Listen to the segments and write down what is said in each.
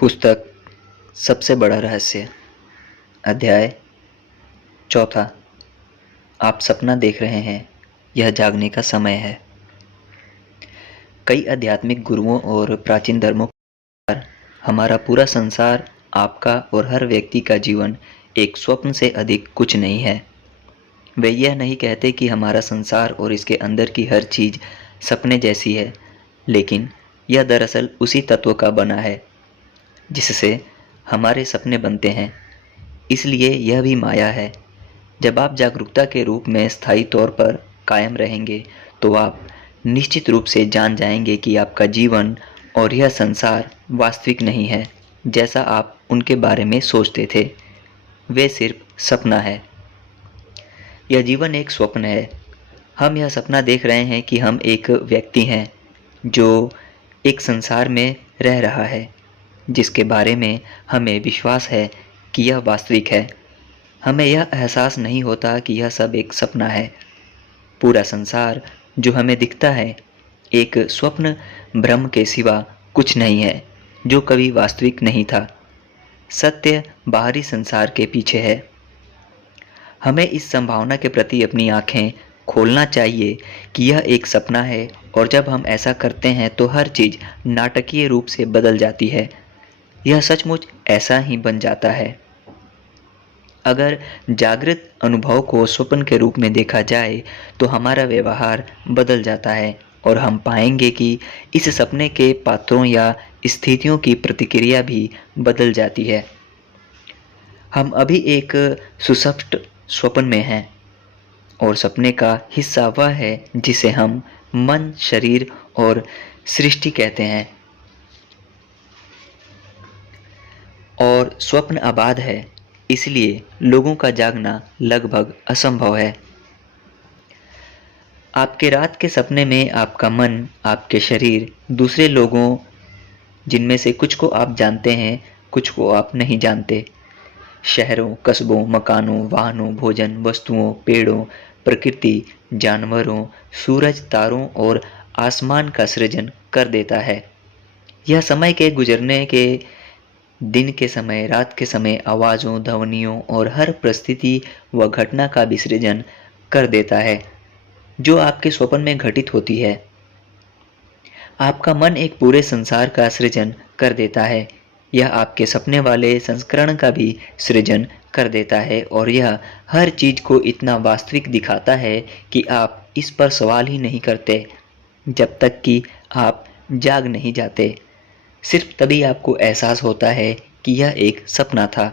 पुस्तक सबसे बड़ा रहस्य, अध्याय चौथा। आप सपना देख रहे हैं, यह जागने का समय है। कई आध्यात्मिक गुरुओं और प्राचीन धर्मों के अनुसार हमारा पूरा संसार, आपका और हर व्यक्ति का जीवन एक स्वप्न से अधिक कुछ नहीं है। वे यह नहीं कहते कि हमारा संसार और इसके अंदर की हर चीज़ सपने जैसी है, लेकिन यह दरअसल उसी तत्व का बना है जिससे हमारे सपने बनते हैं। इसलिए यह भी माया है। जब आप जागरूकता के रूप में स्थायी तौर पर कायम रहेंगे तो आप निश्चित रूप से जान जाएंगे कि आपका जीवन और यह संसार वास्तविक नहीं है जैसा आप उनके बारे में सोचते थे। वे सिर्फ सपना है। यह जीवन एक स्वप्न है। हम यह सपना देख रहे हैं कि हम एक व्यक्ति हैं जो एक संसार में रह रहा है जिसके बारे में हमें विश्वास है कि यह वास्तविक है। हमें यह एहसास नहीं होता कि यह सब एक सपना है। पूरा संसार जो हमें दिखता है एक स्वप्न भ्रम के सिवा कुछ नहीं है जो कभी वास्तविक नहीं था। सत्य बाहरी संसार के पीछे है। हमें इस संभावना के प्रति अपनी आंखें खोलना चाहिए कि यह एक सपना है, और जब हम ऐसा करते हैं तो हर चीज़ नाटकीय रूप से बदल जाती है। यह सचमुच ऐसा ही बन जाता है। अगर जागृत अनुभव को स्वप्न के रूप में देखा जाए तो हमारा व्यवहार बदल जाता है और हम पाएंगे कि इस सपने के पात्रों या स्थितियों की प्रतिक्रिया भी बदल जाती है। हम अभी एक सुस्पष्ट स्वप्न में हैं और सपने का हिस्सा वह है जिसे हम मन, शरीर और सृष्टि कहते हैं। और स्वप्न आबाद है, इसलिए लोगों का जागना लगभग असंभव है। आपके रात के सपने में आपका मन, आपके शरीर, दूसरे लोगों जिनमें से कुछ को आप जानते हैं, कुछ को आप नहीं जानते, शहरों, कस्बों, मकानों, वाहनों, भोजन, वस्तुओं, पेड़ों, प्रकृति, जानवरों, सूरज, तारों और आसमान का सृजन कर देता है। यह समय के गुजरने के, दिन के समय, रात के समय, आवाज़ों, ध्वनियों और हर परिस्थिति व घटना का भी सृजन कर देता है जो आपके स्वप्न में घटित होती है। आपका मन एक पूरे संसार का सृजन कर देता है। यह आपके सपने वाले संस्करण का भी सृजन कर देता है और यह हर चीज़ को इतना वास्तविक दिखाता है कि आप इस पर सवाल ही नहीं करते जब तक कि आप जाग नहीं जाते। सिर्फ तभी आपको एहसास होता है कि यह एक सपना था।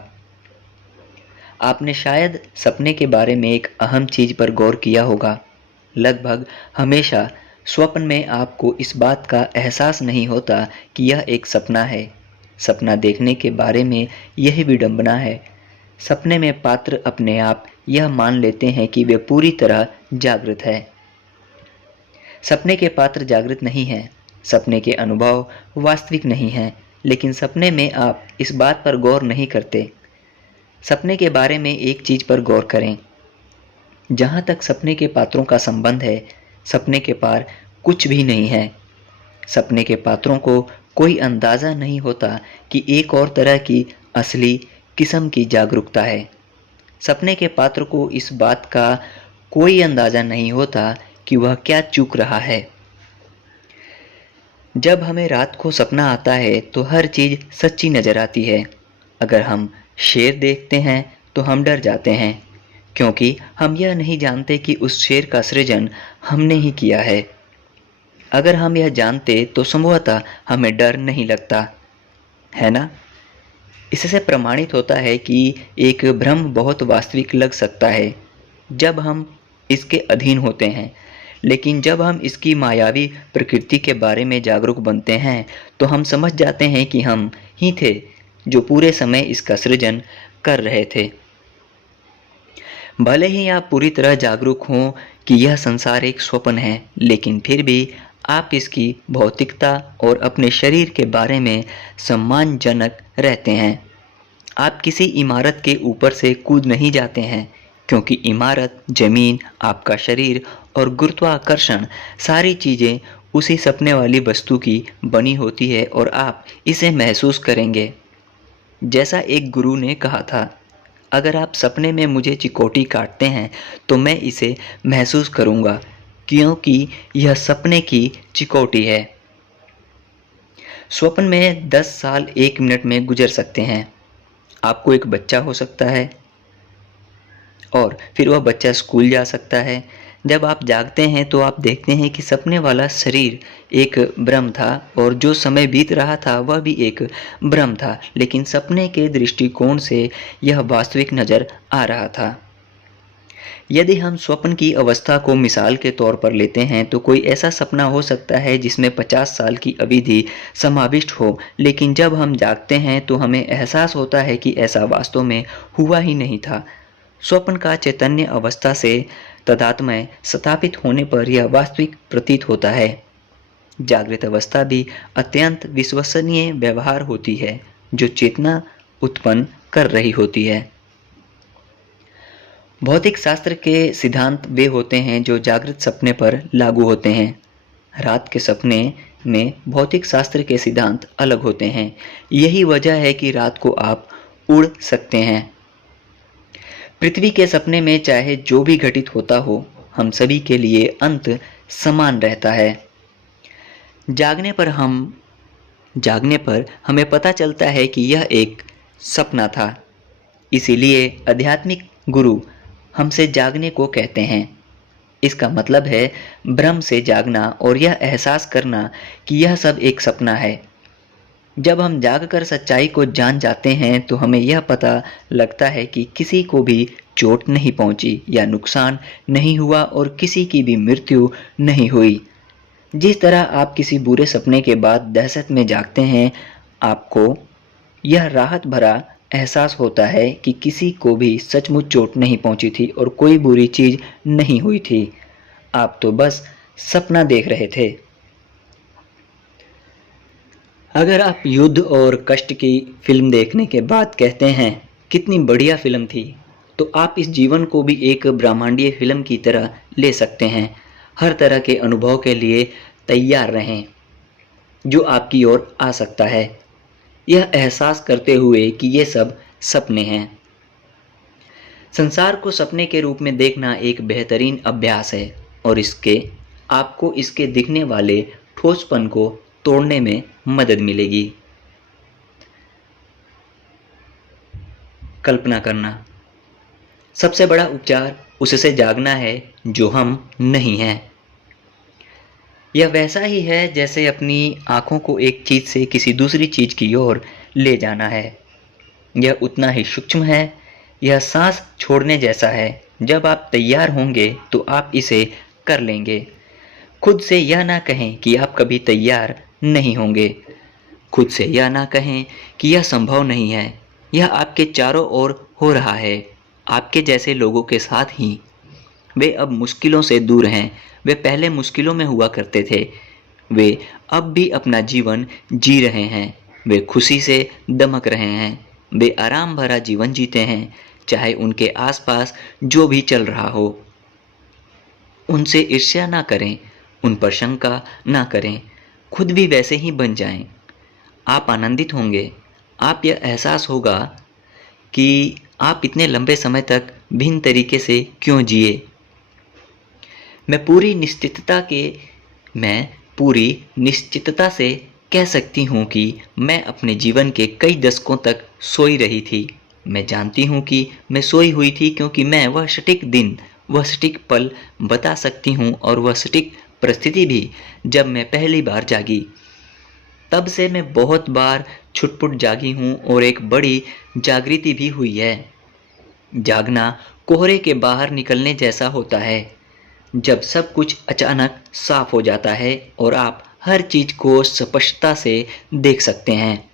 आपने शायद सपने के बारे में एक अहम चीज़ पर गौर किया होगा। लगभग हमेशा स्वप्न में आपको इस बात का एहसास नहीं होता कि यह एक सपना है। सपना देखने के बारे में यही विडंबना है। सपने में पात्र अपने आप यह मान लेते हैं कि वे पूरी तरह जागृत है। सपने के पात्र जागृत नहीं हैं। सपने के अनुभव वास्तविक नहीं हैं, लेकिन सपने में आप इस बात पर गौर नहीं करते। सपने के बारे में एक चीज़ पर गौर करें। जहाँ तक सपने के पात्रों का संबंध है, सपने के पार कुछ भी नहीं है। सपने के पात्रों को कोई अंदाज़ा नहीं होता कि एक और तरह की असली किस्म की जागरूकता है। सपने के पात्र को इस बात का कोई अंदाज़ा नहीं होता कि वह क्या चूक रहा है। जब हमें रात को सपना आता है तो हर चीज़ सच्ची नज़र आती है। अगर हम शेर देखते हैं तो हम डर जाते हैं, क्योंकि हम यह नहीं जानते कि उस शेर का सृजन हमने ही किया है। अगर हम यह जानते तो संभवतः हमें डर नहीं लगता, है ना? इससे प्रमाणित होता है कि एक भ्रम बहुत वास्तविक लग सकता है जब हम इसके अधीन होते हैं, लेकिन जब हम इसकी मायावी प्रकृति के बारे में जागरूक बनते हैं तो हम समझ जाते हैं कि हम ही थे जो पूरे समय इसका सृजन कर रहे थे। भले ही आप पूरी तरह जागरूक हों कि यह संसार एक स्वप्न है, लेकिन फिर भी आप इसकी भौतिकता और अपने शरीर के बारे में सम्मानजनक रहते हैं। आप किसी इमारत के ऊपर से कूद नहीं जाते हैं, क्योंकि इमारत, जमीन, आपका शरीर और गुरुत्वाकर्षण सारी चीज़ें उसी सपने वाली वस्तु की बनी होती है और आप इसे महसूस करेंगे। जैसा एक गुरु ने कहा था, अगर आप सपने में मुझे चिकोटी काटते हैं तो मैं इसे महसूस करूंगा, क्योंकि यह सपने की चिकोटी है। स्वप्न में 10 साल 1 मिनट में गुजर सकते हैं। आपको एक बच्चा हो सकता है और फिर वह बच्चा स्कूल जा सकता है। जब आप जागते हैं तो आप देखते हैं कि सपने वाला शरीर एक भ्रम था और जो समय बीत रहा था वह भी एक भ्रम था, लेकिन सपने के दृष्टिकोण से यह वास्तविक नज़र आ रहा था। यदि हम स्वप्न की अवस्था को मिसाल के तौर पर लेते हैं तो कोई ऐसा सपना हो सकता है जिसमें 50 साल की अवधि समाविष्ट हो, लेकिन जब हम जागते हैं तो हमें एहसास होता है कि ऐसा वास्तव में हुआ ही नहीं था। स्वप्न का चैतन्य अवस्था से तादात्म्य स्थापित होने पर यह वास्तविक प्रतीत होता है। जागृत अवस्था भी अत्यंत विश्वसनीय व्यवहार होती है जो चेतना उत्पन्न कर रही होती है। भौतिक शास्त्र के सिद्धांत वे होते हैं जो जागृत सपने पर लागू होते हैं। रात के सपने में भौतिक शास्त्र के सिद्धांत अलग होते हैं। यही वजह है कि रात को आप उड़ सकते हैं। पृथ्वी के सपने में चाहे जो भी घटित होता हो, हम सभी के लिए अंत समान रहता है। जागने पर हमें पता चलता है कि यह एक सपना था। इसीलिए आध्यात्मिक गुरु हमसे जागने को कहते हैं। इसका मतलब है भ्रम से जागना और यह एहसास करना कि यह सब एक सपना है। जब हम जागकर सच्चाई को जान जाते हैं तो हमें यह पता लगता है कि किसी को भी चोट नहीं पहुंची या नुकसान नहीं हुआ और किसी की भी मृत्यु नहीं हुई। जिस तरह आप किसी बुरे सपने के बाद दहशत में जागते हैं, आपको यह राहत भरा एहसास होता है कि किसी को भी सचमुच चोट नहीं पहुंची थी और कोई बुरी चीज नहीं हुई थी। आप तो बस सपना देख रहे थे। अगर आप युद्ध और कष्ट की फिल्म देखने के बाद कहते हैं कितनी बढ़िया फिल्म थी, तो आप इस जीवन को भी एक ब्रह्मांडीय फिल्म की तरह ले सकते हैं। हर तरह के अनुभव के लिए तैयार रहें जो आपकी ओर आ सकता है, यह एहसास करते हुए कि ये सब सपने हैं। संसार को सपने के रूप में देखना एक बेहतरीन अभ्यास है और आपको इसके दिखने वाले ठोसपन को तोड़ने में मदद मिलेगी। कल्पना करना। सबसे बड़ा उपचार उससे जागना है जो हम नहीं हैं। यह वैसा ही है जैसे अपनी आंखों को एक चीज से किसी दूसरी चीज की ओर ले जाना है। यह उतना ही सूक्ष्म है। यह सांस छोड़ने जैसा है। जब आप तैयार होंगे तो आप इसे कर लेंगे। खुद से यह ना कहें कि आप कभी तैयार नहीं होंगे। खुद से यह ना कहें कि यह संभव नहीं है। यह आपके चारों ओर हो रहा है, आपके जैसे लोगों के साथ ही। वे अब मुश्किलों से दूर हैं। वे पहले मुश्किलों में हुआ करते थे। वे अब भी अपना जीवन जी रहे हैं। वे खुशी से दमक रहे हैं। वे आराम भरा जीवन जीते हैं, चाहे उनके आसपास जो भी चल रहा हो। उनसे ईर्ष्या ना करें, उन पर शंका ना करें। खुद भी वैसे ही बन जाएं। आप आनंदित होंगे। आप यह एहसास होगा कि आप इतने लंबे समय तक भिन्न तरीके से क्यों जिए। मैं पूरी निश्चितता से कह सकती हूँ कि मैं अपने जीवन के कई दशकों तक सोई रही थी। मैं जानती हूँ कि मैं सोई हुई थी क्योंकि मैं वह सटीक दिन, वह सटीक पल बता सकती हूँ और वह सटीक परिस्थिति भी जब मैं पहली बार जागी। तब से मैं बहुत बार छुटपुट जागी हूँ और एक बड़ी जागृति भी हुई है। जागना कोहरे के बाहर निकलने जैसा होता है, जब सब कुछ अचानक साफ हो जाता है और आप हर चीज को स्पष्टता से देख सकते हैं।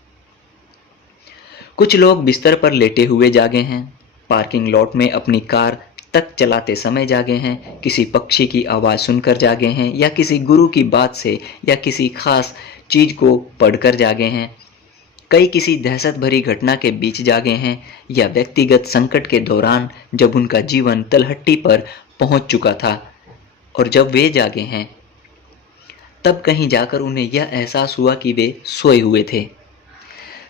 कुछ लोग बिस्तर पर लेटे हुए जागे हैं, पार्किंग लॉट में अपनी कार तक चलाते समय जागे हैं, किसी पक्षी की आवाज़ सुनकर जागे हैं, या किसी गुरु की बात से या किसी खास चीज को पढ़कर जागे हैं। कई किसी दहशत भरी घटना के बीच जागे हैं या व्यक्तिगत संकट के दौरान जब उनका जीवन तलहटी पर पहुंच चुका था और जब वे जागे हैं। तब कहीं जाकर उन्हें यह एहसास हुआ कि वे सोए हुए थे।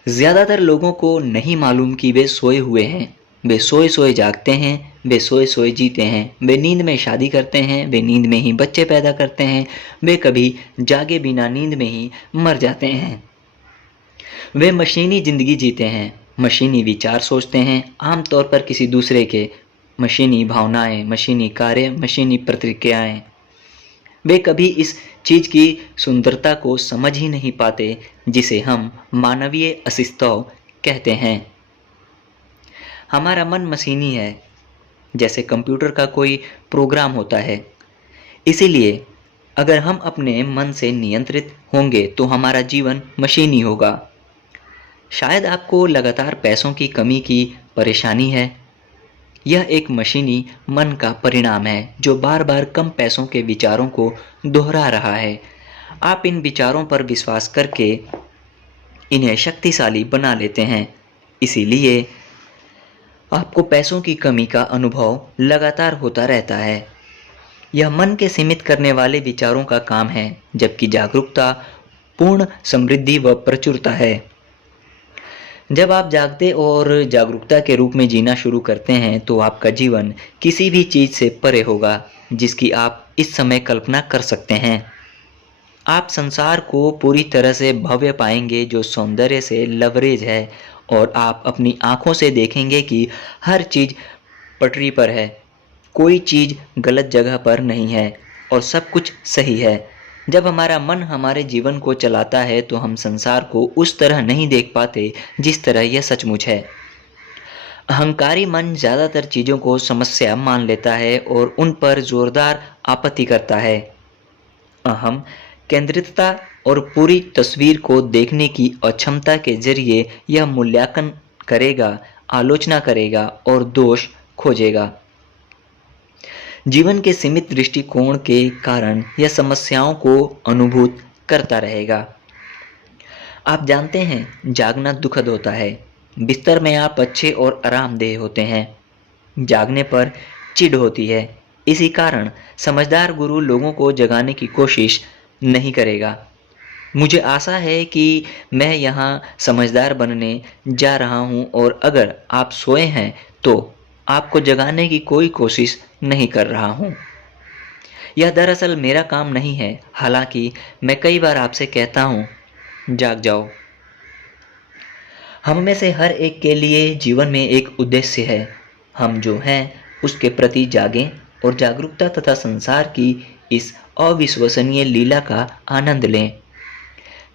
ज़्यादातर लोगों को नहीं मालूम कि वे सोए हुए हैं। वे सोए सोए जागते हैं, वे सोए सोए जीते हैं, वे नींद में शादी करते हैं, वे नींद में ही बच्चे पैदा करते हैं, वे कभी जागे बिना नींद में ही मर जाते हैं। वे मशीनी ज़िंदगी जीते हैं, मशीनी विचार सोचते हैं, आमतौर पर किसी दूसरे के, मशीनी भावनाएं, मशीनी कार्य, मशीनी प्रतिक्रियाएं। वे कभी इस चीज़ की सुंदरता को समझ ही नहीं पाते जिसे हम मानवीय अस्तित्व कहते हैं। हमारा मन मशीनी है, जैसे कंप्यूटर का कोई प्रोग्राम होता है। इसीलिए अगर हम अपने मन से नियंत्रित होंगे तो हमारा जीवन मशीनी होगा। शायद आपको लगातार पैसों की कमी की परेशानी है। यह एक मशीनी मन का परिणाम है जो बार बार कम पैसों के विचारों को दोहरा रहा है। आप इन विचारों पर विश्वास करके इन्हें शक्तिशाली बना लेते हैं। इसीलिए आपको पैसों की कमी का अनुभव लगातार होता रहता है। यह मन के सीमित करने वाले विचारों का काम है, जबकि जागरूकता पूर्ण समृद्धि व प्रचुरता है। जब आप जागते और जागरूकता के रूप में जीना शुरू करते हैं तो आपका जीवन किसी भी चीज़ से परे होगा जिसकी आप इस समय कल्पना कर सकते हैं। आप संसार को पूरी तरह से भव्य पाएंगे जो सौंदर्य से लबरेज है, और आप अपनी आँखों से देखेंगे कि हर चीज़ पटरी पर है, कोई चीज़ गलत जगह पर नहीं है और सब कुछ सही है। जब हमारा मन हमारे जीवन को चलाता है तो हम संसार को उस तरह नहीं देख पाते जिस तरह यह सचमुच है। अहंकारी मन ज़्यादातर चीज़ों को समस्या मान लेता है और उन पर जोरदार आपत्ति करता है। अहम केंद्रितता और पूरी तस्वीर को देखने की अक्षमता के जरिए यह मूल्यांकन करेगा, आलोचना करेगा और दोष खोजेगा। जीवन के सीमित दृष्टिकोण के कारण यह समस्याओं को अनुभूत करता रहेगा। आप जानते हैं, जागना दुखद होता है। बिस्तर में आप अच्छे और आरामदेह होते हैं, जागने पर चिढ़ होती है। इसी कारण समझदार गुरु लोगों को जगाने की कोशिश नहीं करेगा। मुझे आशा है कि मैं यहाँ समझदार बनने जा रहा हूँ और अगर आप सोए हैं तो आपको जगाने की कोई कोशिश नहीं कर रहा हूँ। यह दरअसल मेरा काम नहीं है, हालांकि मैं कई बार आपसे कहता हूँ, जाग जाओ। हम में से हर एक के लिए जीवन में एक उद्देश्य है। हम जो हैं उसके प्रति जागें और जागरूकता तथा संसार की इस अविश्वसनीय लीला का आनंद लें।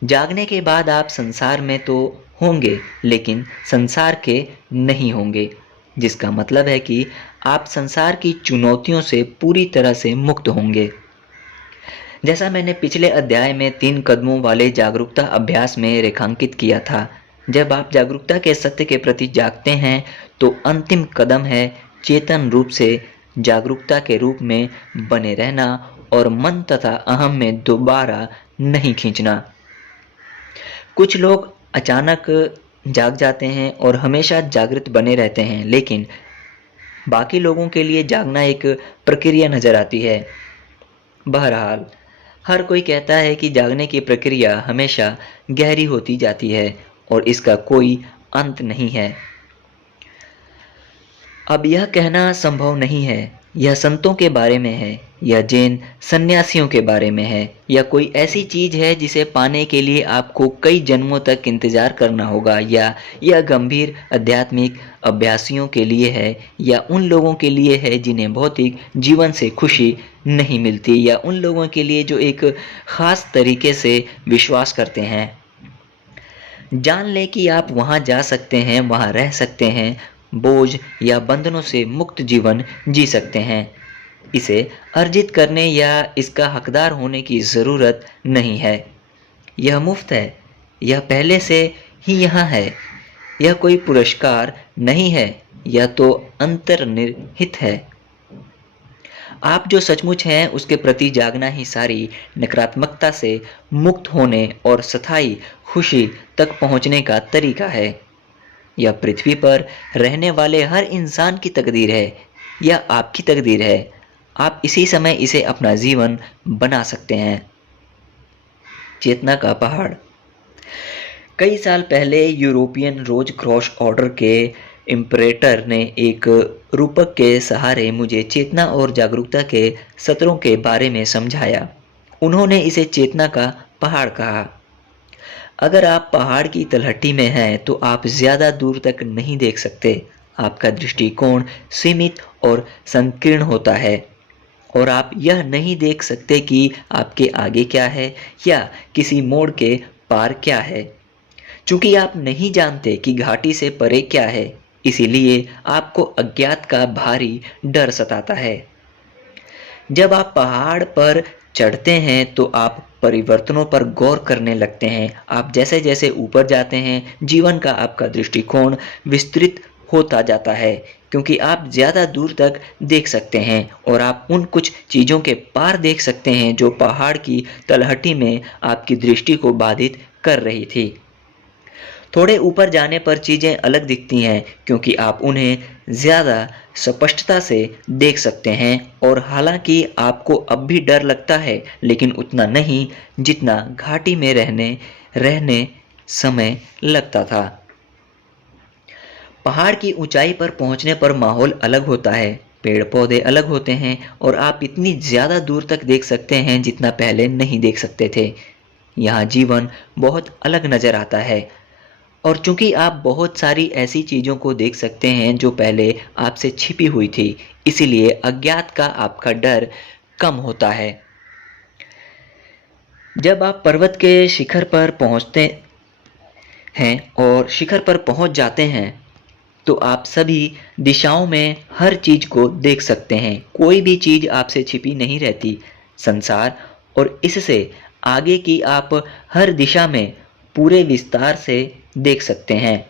जागने के बाद आप संसार में तो होंगे, लेकिन संसार के नहीं होंगे, जिसका मतलब है कि आप संसार की चुनौतियों से पूरी तरह से मुक्त होंगे। जैसा मैंने पिछले अध्याय में 3 कदमों वाले जागरूकता अभ्यास में रेखांकित किया था, जब आप जागरूकता के सत्य के प्रति जागते हैं तो अंतिम कदम है चेतन रूप से जागरूकता के रूप में बने रहना और मन तथा अहम में दोबारा नहीं खींचना। कुछ लोग अचानक जाग जाते हैं और हमेशा जागृत बने रहते हैं, लेकिन बाकी लोगों के लिए जागना एक प्रक्रिया नजर आती है। बहरहाल, हर कोई कहता है कि जागने की प्रक्रिया हमेशा गहरी होती जाती है और इसका कोई अंत नहीं है। अब यह कहना संभव नहीं है। यह संतों के बारे में है, यह जैन सन्यासियों के बारे में है, या कोई ऐसी चीज है जिसे पाने के लिए आपको कई जन्मों तक इंतजार करना होगा, या यह गंभीर आध्यात्मिक अभ्यासियों के लिए है, या उन लोगों के लिए है जिन्हें भौतिक जीवन से खुशी नहीं मिलती, या उन लोगों के लिए जो एक खास तरीके से विश्वास करते हैं। जान लें कि आप वहां जा सकते हैं, वहां रह सकते हैं, बोझ या बंधनों से मुक्त जीवन जी सकते हैं। इसे अर्जित करने या इसका हकदार होने की ज़रूरत नहीं है। यह मुफ्त है, यह पहले से ही यहाँ है। यह कोई पुरस्कार नहीं है, यह तो अंतर्निहित है। आप जो सचमुच हैं उसके प्रति जागना ही सारी नकारात्मकता से मुक्त होने और स्थायी खुशी तक पहुँचने का तरीका है। यह पृथ्वी पर रहने वाले हर इंसान की तकदीर है, यह आपकी तकदीर है। आप इसी समय इसे अपना जीवन बना सकते हैं। चेतना का पहाड़। कई साल पहले यूरोपियन रोज क्रॉस ऑर्डर के इम्परेटर ने एक रूपक के सहारे मुझे चेतना और जागरूकता के सत्रों के बारे में समझाया। उन्होंने इसे चेतना का पहाड़ कहा। अगर आप पहाड़ की तलहटी में हैं तो आप ज्यादा दूर तक नहीं देख सकते। आपका दृष्टिकोण सीमित और संकीर्ण होता है और आप यह नहीं देख सकते कि आपके आगे क्या है या किसी मोड़ के पार क्या है। चूंकि आप नहीं जानते कि घाटी से परे क्या है, इसीलिए आपको अज्ञात का भारी डर सताता है। जब आप पहाड़ पर चढ़ते हैं तो आप परिवर्तनों पर गौर करने लगते हैं। आप जैसे जैसे ऊपर जाते हैं, जीवन का आपका दृष्टिकोण विस्तृत होता जाता है, क्योंकि आप ज़्यादा दूर तक देख सकते हैं और आप उन कुछ चीज़ों के पार देख सकते हैं जो पहाड़ की तलहटी में आपकी दृष्टि को बाधित कर रही थी। थोड़े ऊपर जाने पर चीज़ें अलग दिखती हैं, क्योंकि आप उन्हें ज़्यादा स्पष्टता से देख सकते हैं और हालांकि आपको अब भी डर लगता है, लेकिन उतना नहीं जितना घाटी में रहने समय लगता था। पहाड़ की ऊंचाई पर पहुंचने पर माहौल अलग होता है, पेड़ पौधे अलग होते हैं और आप इतनी ज़्यादा दूर तक देख सकते हैं जितना पहले नहीं देख सकते थे। यहाँ जीवन बहुत अलग नज़र आता है और चूंकि आप बहुत सारी ऐसी चीज़ों को देख सकते हैं जो पहले आपसे छिपी हुई थी, इसीलिए अज्ञात का आपका डर कम होता है। जब आप पर्वत के शिखर पर पहुंचते हैं और शिखर पर पहुंच जाते हैं तो आप सभी दिशाओं में हर चीज को देख सकते हैं। कोई भी चीज आपसे छिपी नहीं रहती। संसार और इससे आगे की आप हर दिशा में पूरे विस्तार से देख सकते हैं।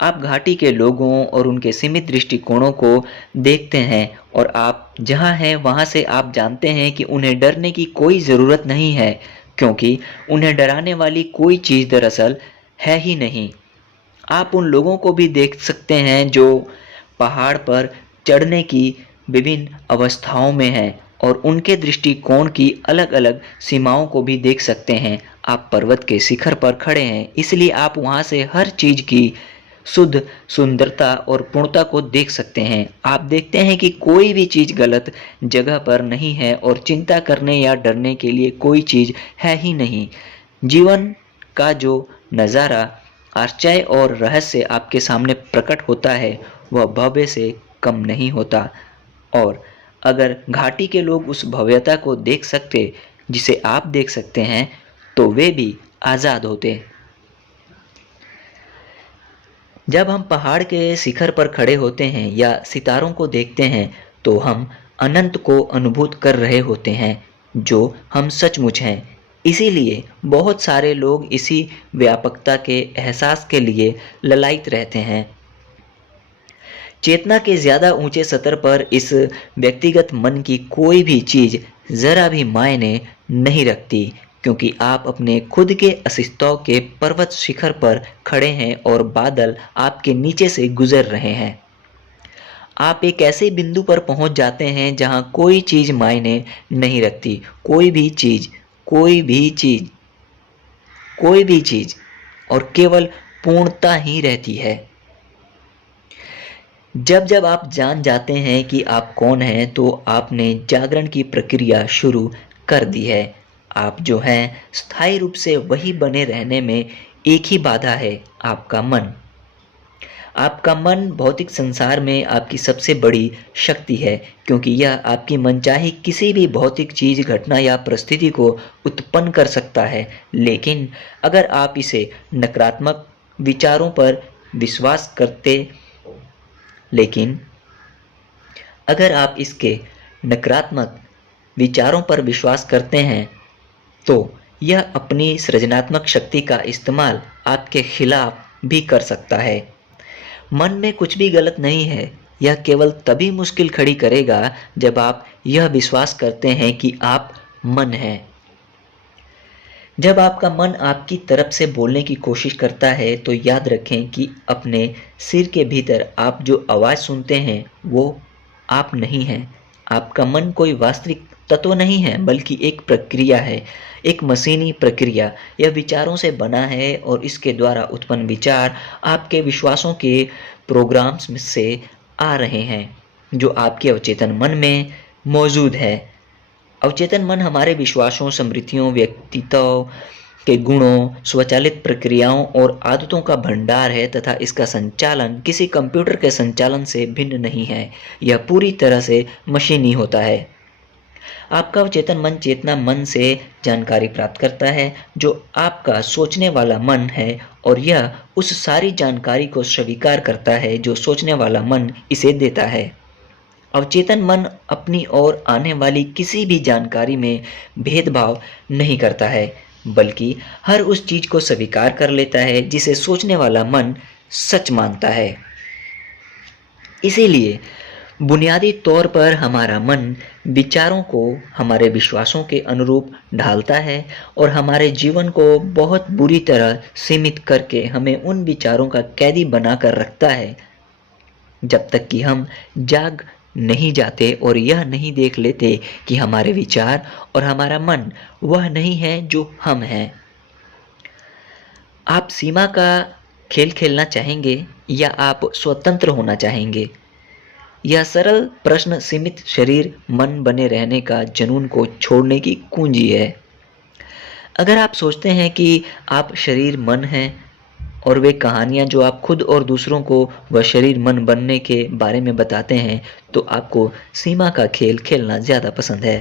आप घाटी के लोगों और उनके सीमित दृष्टिकोणों को देखते हैं और आप जहां हैं वहां से आप जानते हैं कि उन्हें डरने की कोई ज़रूरत नहीं है, क्योंकि उन्हें डराने वाली कोई चीज़ दरअसल है ही नहीं। आप उन लोगों को भी देख सकते हैं जो पहाड़ पर चढ़ने की विभिन्न अवस्थाओं में हैं और उनके दृष्टिकोण की अलग अलग सीमाओं को भी देख सकते हैं। आप पर्वत के शिखर पर खड़े हैं, इसलिए आप वहां से हर चीज की शुद्ध सुंदरता और पूर्णता को देख सकते हैं। आप देखते हैं कि कोई भी चीज गलत जगह पर नहीं है और चिंता करने या डरने के लिए कोई चीज है ही नहीं। जीवन का जो नज़ारा आश्चर्य और रहस्य आपके सामने प्रकट होता है वह भव्य से कम नहीं होता। और अगर घाटी के लोग उस भव्यता को देख सकते जिसे आप देख सकते हैं तो वे भी आज़ाद होते। जब हम पहाड़ के शिखर पर खड़े होते हैं या सितारों को देखते हैं तो हम अनंत को अनुभूत कर रहे होते हैं, जो हम सचमुच हैं। इसीलिए बहुत सारे लोग इसी व्यापकता के एहसास के लिए ललायित रहते हैं। चेतना के ज्यादा ऊंचे स्तर पर इस व्यक्तिगत मन की कोई भी चीज जरा भी मायने नहीं रखती, क्योंकि आप अपने खुद के अस्तित्व के पर्वत शिखर पर खड़े हैं और बादल आपके नीचे से गुजर रहे हैं। आप एक ऐसे बिंदु पर पहुंच जाते हैं जहां कोई चीज मायने नहीं रखती। कोई भी चीज, कोई भी चीज, कोई भी चीज और केवल पूर्णता ही रहती है। जब जब आप जान जाते हैं कि आप कौन हैं तो आपने जागरण की प्रक्रिया शुरू कर दी है। आप जो हैं स्थायी रूप से वही बने रहने में एक ही बाधा है, आपका मन। आपका मन भौतिक संसार में आपकी सबसे बड़ी शक्ति है, क्योंकि यह आपकी मनचाही किसी भी भौतिक चीज, घटना या परिस्थिति को उत्पन्न कर सकता है। लेकिन अगर आप इसे नकारात्मक विचारों पर विश्वास करते लेकिन अगर आप इसके नकारात्मक विचारों पर विश्वास करते हैं तो यह अपनी सृजनात्मक शक्ति का इस्तेमाल आपके खिलाफ भी कर सकता है। मन में कुछ भी गलत नहीं है। यह केवल तभी मुश्किल खड़ी करेगा जब आप यह विश्वास करते हैं कि आप मन हैं। जब आपका मन आपकी तरफ से बोलने की कोशिश करता है तो याद रखें कि अपने सिर के भीतर आप जो आवाज़ सुनते हैं वो आप नहीं हैं। आपका मन कोई वास्तविक तत्व नहीं है, बल्कि एक प्रक्रिया है। एक मशीनी प्रक्रिया। यह विचारों से बना है और इसके द्वारा उत्पन्न विचार आपके विश्वासों के प्रोग्राम्स में से आ रहे हैं जो आपके अवचेतन मन में मौजूद है। अवचेतन मन हमारे विश्वासों, स्मृतियों, व्यक्तित्व के गुणों, स्वचालित प्रक्रियाओं और आदतों का भंडार है तथा इसका संचालन किसी कंप्यूटर के संचालन से भिन्न नहीं है। यह पूरी तरह से मशीनी होता है। आपका अवचेतन मन चेतना मन से जानकारी प्राप्त करता है जो आपका सोचने वाला मन है और यह उस सारी जानकारी को स्वीकार करता है जो सोचने वाला मन इसे देता है। अवचेतन मन अपनी ओर आने वाली किसी भी जानकारी में भेदभाव नहीं करता है, बल्कि हर उस चीज को स्वीकार कर लेता है जिसे सोचने वाला मन सच मानता है। इसीलिए बुनियादी तौर पर हमारा मन विचारों को हमारे विश्वासों के अनुरूप ढालता है और हमारे जीवन को बहुत बुरी तरह सीमित करके हमें उन विचारों का कैदी बनाकर रखता है जब तक कि हम जाग नहीं जाते और यह नहीं देख लेते कि हमारे विचार और हमारा मन वह नहीं है जो हम हैं। आप सीमा का खेल खेलना चाहेंगे या आप स्वतंत्र होना चाहेंगे? यह सरल प्रश्न सीमित शरीर मन बने रहने का जुनून को छोड़ने की कुंजी है। अगर आप सोचते हैं कि आप शरीर मन हैं और वे कहानियां जो आप खुद और दूसरों को वह शरीर मन बनने के बारे में बताते हैं, तो आपको सीमा का खेल खेलना ज्यादा पसंद है।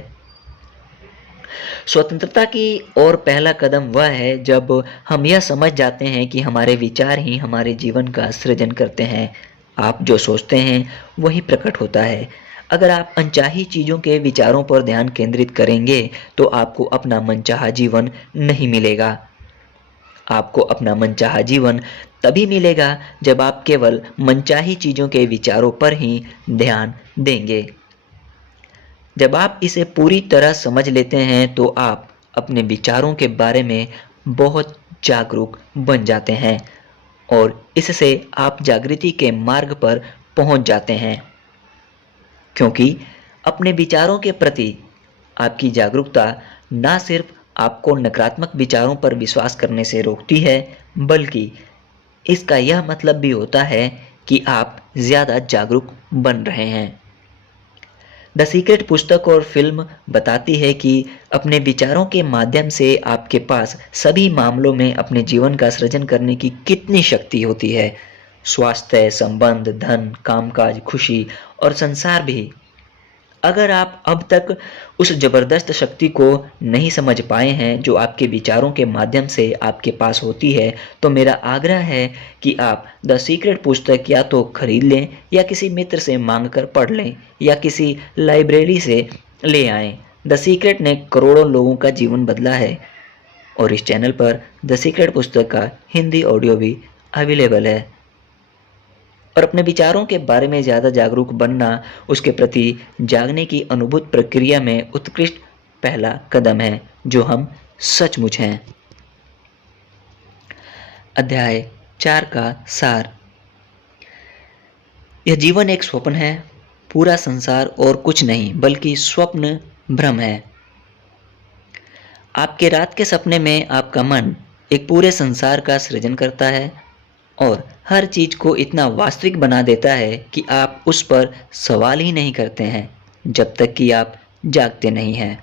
स्वतंत्रता की ओर पहला कदम वह है जब हम यह समझ जाते हैं कि हमारे विचार ही हमारे जीवन का सृजन करते हैं। आप जो सोचते हैं वही प्रकट होता है। अगर आप अनचाही चीजों के विचारों पर ध्यान केंद्रित करेंगे तो आपको अपना मनचाहा जीवन नहीं मिलेगा। आपको अपना मनचाहा जीवन तभी मिलेगा जब आप केवल मनचाही चीजों के विचारों पर ही ध्यान देंगे। जब आप इसे पूरी तरह समझ लेते हैं तो आप अपने विचारों के बारे में बहुत जागरूक बन जाते हैं और इससे आप जागृति के मार्ग पर पहुंच जाते हैं, क्योंकि अपने विचारों के प्रति आपकी जागरूकता न सिर्फ आपको नकारात्मक विचारों पर विश्वास करने से रोकती है, बल्कि इसका यह मतलब भी होता है कि आप ज्यादा जागरूक बन रहे हैं। द सीक्रेट पुस्तक और फिल्म बताती है कि अपने विचारों के माध्यम से आपके पास सभी मामलों में अपने जीवन का सृजन करने की कितनी शक्ति होती है। स्वास्थ्य, संबंध, धन, कामकाज, खुशी और संसार भी। अगर आप अब तक उस जबरदस्त शक्ति को नहीं समझ पाए हैं जो आपके विचारों के माध्यम से आपके पास होती है, तो मेरा आग्रह है कि आप द सीक्रेट पुस्तक या तो खरीद लें या किसी मित्र से मांग कर पढ़ लें या किसी लाइब्रेरी से ले आएं। द सीक्रेट ने करोड़ों लोगों का जीवन बदला है और इस चैनल पर द सीक्रेट पुस्तक का हिंदी ऑडियो भी अवेलेबल है। और अपने विचारों के बारे में ज़्यादा जागरूक बनना उसके प्रति जागने की अनुभूत प्रक्रिया में उत्कृष्ट पहला कदम है जो हम सचमुच हैं। अध्याय 4 का सार। यह जीवन एक स्वप्न है। पूरा संसार और कुछ नहीं बल्कि स्वप्न भ्रम है। आपके रात के सपने में आपका मन एक पूरे संसार का सृजन करता है और हर चीज को इतना वास्तविक बना देता है कि आप उस पर सवाल ही नहीं करते हैं जब तक कि आप जागते नहीं हैं।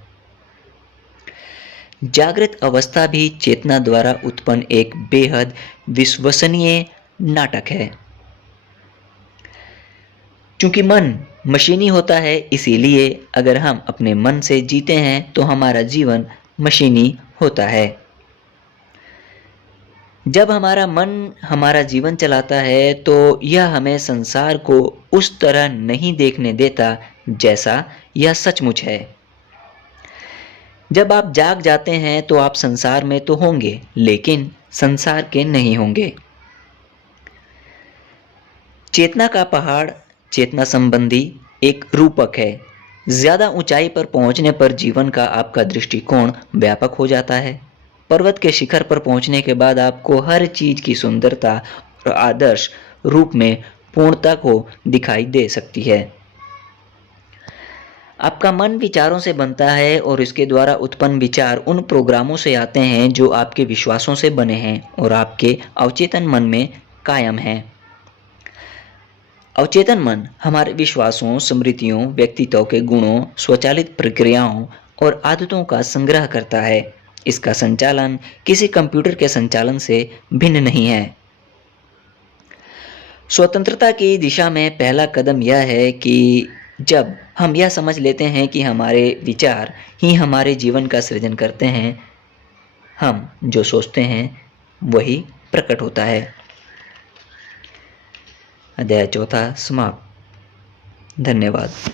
जागृत अवस्था भी चेतना द्वारा उत्पन्न एक बेहद विश्वसनीय नाटक है। चूंकि मन मशीनी होता है, इसीलिए अगर हम अपने मन से जीते हैं तो हमारा जीवन मशीनी होता है। जब हमारा मन हमारा जीवन चलाता है तो यह हमें संसार को उस तरह नहीं देखने देता जैसा यह सचमुच है। जब आप जाग जाते हैं तो आप संसार में तो होंगे लेकिन संसार के नहीं होंगे। चेतना का पहाड़ चेतना संबंधी एक रूपक है। ज्यादा ऊंचाई पर पहुंचने पर जीवन का आपका दृष्टिकोण व्यापक हो जाता है। पर्वत के शिखर पर पहुंचने के बाद आपको हर चीज की सुंदरता और आदर्श रूप में पूर्णता को दिखाई दे सकती है। आपका मन विचारों से बनता है और इसके द्वारा उत्पन्न विचार उन प्रोग्रामों से आते हैं जो आपके विश्वासों से बने हैं और आपके अवचेतन मन में कायम हैं। अवचेतन मन हमारे विश्वासों, स्मृतियों, व्यक्तित्व के गुणों, स्वचालित प्रक्रियाओं और आदतों का संग्रह करता है। इसका संचालन किसी कंप्यूटर के संचालन से भिन्न नहीं है। स्वतंत्रता की दिशा में पहला कदम यह है कि जब हम यह समझ लेते हैं कि हमारे विचार ही हमारे जीवन का सृजन करते हैं, हम जो सोचते हैं वही प्रकट होता है। अध्याय 4 समाप्त। धन्यवाद।